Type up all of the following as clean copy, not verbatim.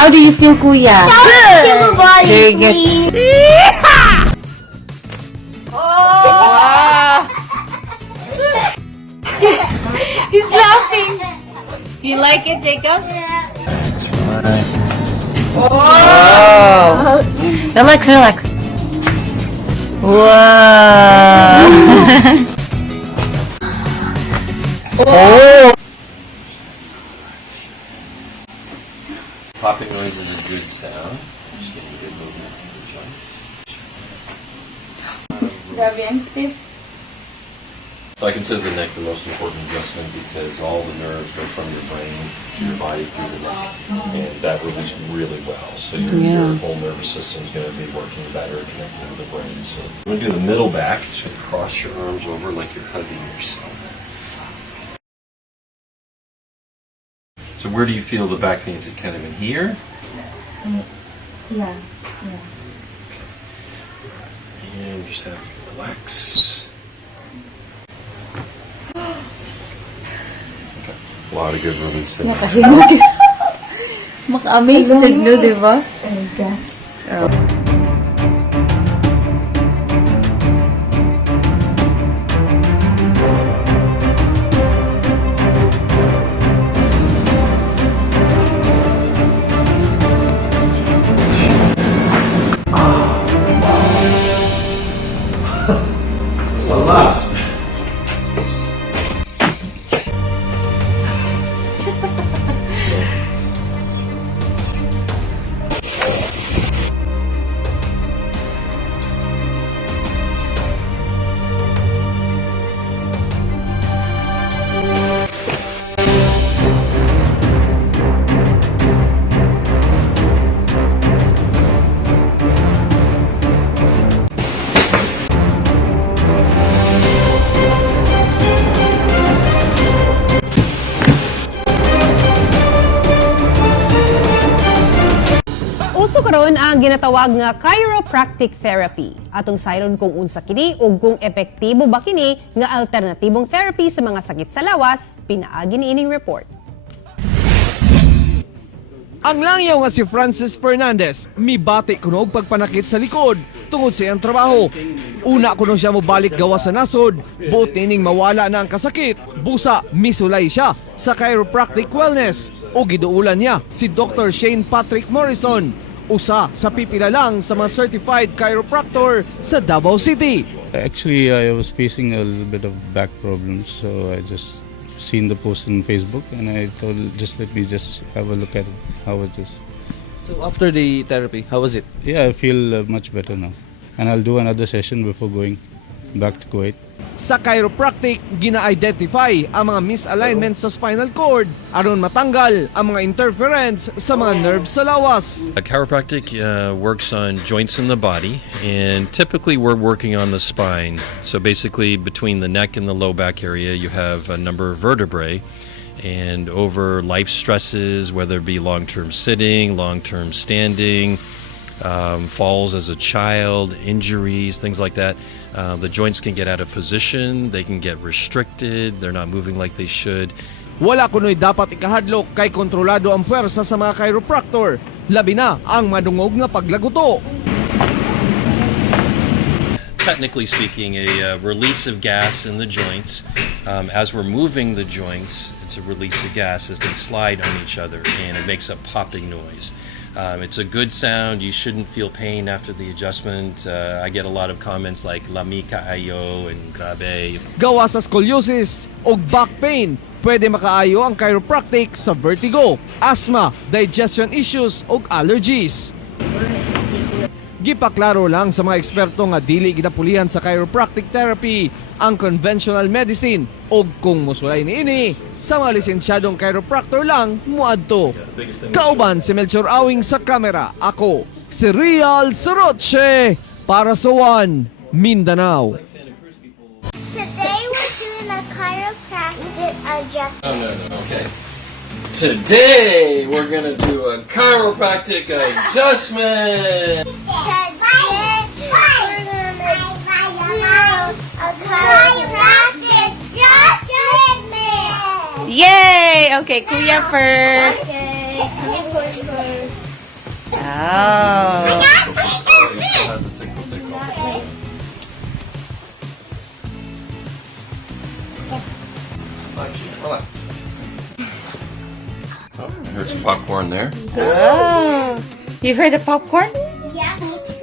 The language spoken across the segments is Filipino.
How do you feel, Kuya? Good. Very good. Wow. He's laughing. Do you like it, Jacob? Oh. Relax, relax. Wow. Oh. Popping noise is a good sound. Just getting good movement to the joints. Grabe, I'm stiff. I consider the neck the most important adjustment because all the nerves go from your brain to your body through the neck, and that released really well. So your whole nervous system is going to be working better, connected to the brain. So we're going to do the middle back. So cross your arms over like you're hugging yourself. So where do you feel the back pain? Is it kind of in here? Yeah. And just have you relax. Okay. A lot of good release there. Maka-amaze siya, no, di ba? Oh my gosh. Last. Uso karon ang ginatawag nga chiropractic therapy. Atong sayron kung unsa kini ug kung epektibo ba kini nga alternatibong therapy sa mga sakit sa lawas, pinaagi niining report. Ang langyaw nga si Francis Fernandez, mibati kuno og pagpanakit sa likod tungod sa iyang trabaho. Una kuno siya mobalik gawa sa nasod, buot nining mawala na ang kasakit. Busa, misulay siya sa chiropractic wellness o giduulan niya si Dr. Shane Patrick Morrison, usa sa pipila lang sa mga certified chiropractor sa Davao City. Actually, I was facing a little bit of back problems, so I just seen the post on Facebook and I thought let me have a look at it. How was this? So after the therapy, how was it? Yeah, I feel much better now. And I'll do another session before going back to Kuwait. Sa chiropractic, gina-identify ang mga misalignment sa spinal cord aron matanggal ang mga interference sa mga nerves sa lawas. Chiropractic works on joints in the body, and typically we're working on the spine. So basically between the neck and the low back area you have a number of vertebrae, and over life stresses, whether it be long-term sitting, long-term standing, falls as a child, injuries, things like that, the joints can get out of position, they can get restricted, they're not moving like they should. Wala kuno'y dapat ikahadlok kay kontrolado ang puwersa sa mga chiropractor, labi na ang madungog nga paglaguto. Technically speaking, a release of gas in the joints. As we're moving the joints, it's a release of gas as they slide on each other, and it makes a popping noise. It's a good sound. You shouldn't feel pain after the adjustment. I get a lot of comments like "lami kaayo" and "grabe." Gawa sa scoliosis o back pain, pwede makaayo ang chiropractic sa vertigo, asthma, digestion issues o allergies. Gipaklaro lang sa mga eksperto nga dili ginapulihan sa chiropractic therapy ang conventional medicine o kung musulay niini sa mga lisensyadong chiropractor lang muadto. Kauban si Melchor Awing sa kamera, ako si Real Soroche para sa One Mindanao. Today we're doing a chiropractic adjustment. No. Okay. Today we're gonna do a chiropractic adjustment. Today we're gonna do a chiropractic adjustment. Yay! Okay, Kuya first. Okay, I'm going first. Wow. Has a tickle tickle. Relax. Oh, I heard some popcorn there. Oh. You heard the popcorn? Yeah, me too.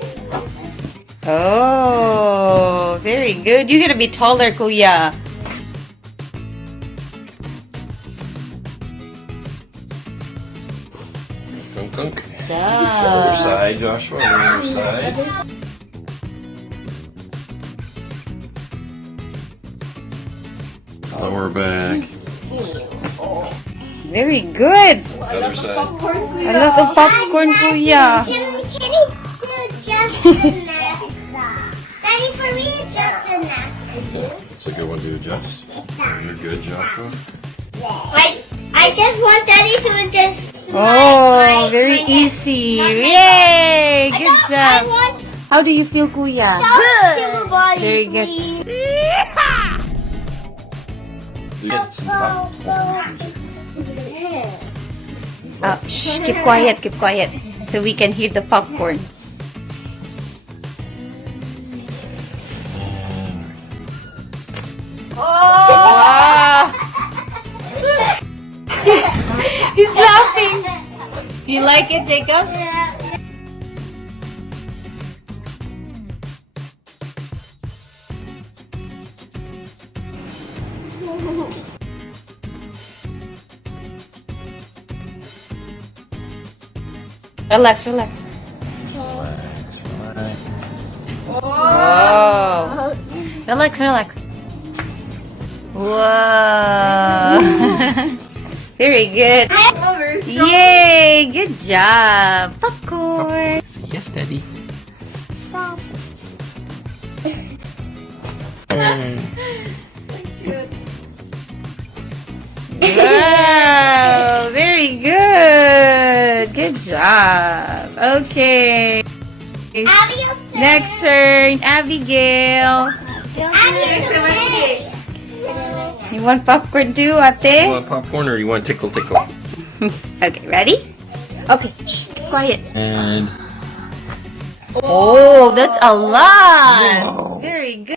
Oh, very good. You're gonna be taller, Kuya. Gunk gunk. Yeah. Other side, Joshua. Other side. Lower back. Very good. Other side. I love the popcorn, Kuya. Can you do just the neck? Daddy, for me, just the neck. It's a good one to adjust. You're good, Joshua. I just want Daddy to just. Oh, very easy. Yay! Good I job. want How do you feel, Kuya? good. Body, Very good. please. You get some popcorn. Shh, keep quiet, keep quiet. So we can hear the popcorn. Oh! Wow! He's laughing. Do you like it, Jacob? Relax, relax. Whoa. Relax, relax. Whoa. Very good. Yay! Good job. Popcorn. Yes, Daddy. Wow, very good. Good job. Okay. Abigail's turn. Next turn, Abigail. Abigail's turn. You want popcorn too, You ate? want popcorn or you want tickle tickle? Okay, ready? Okay, shh, quiet. And Oh, that's a lot. Very good.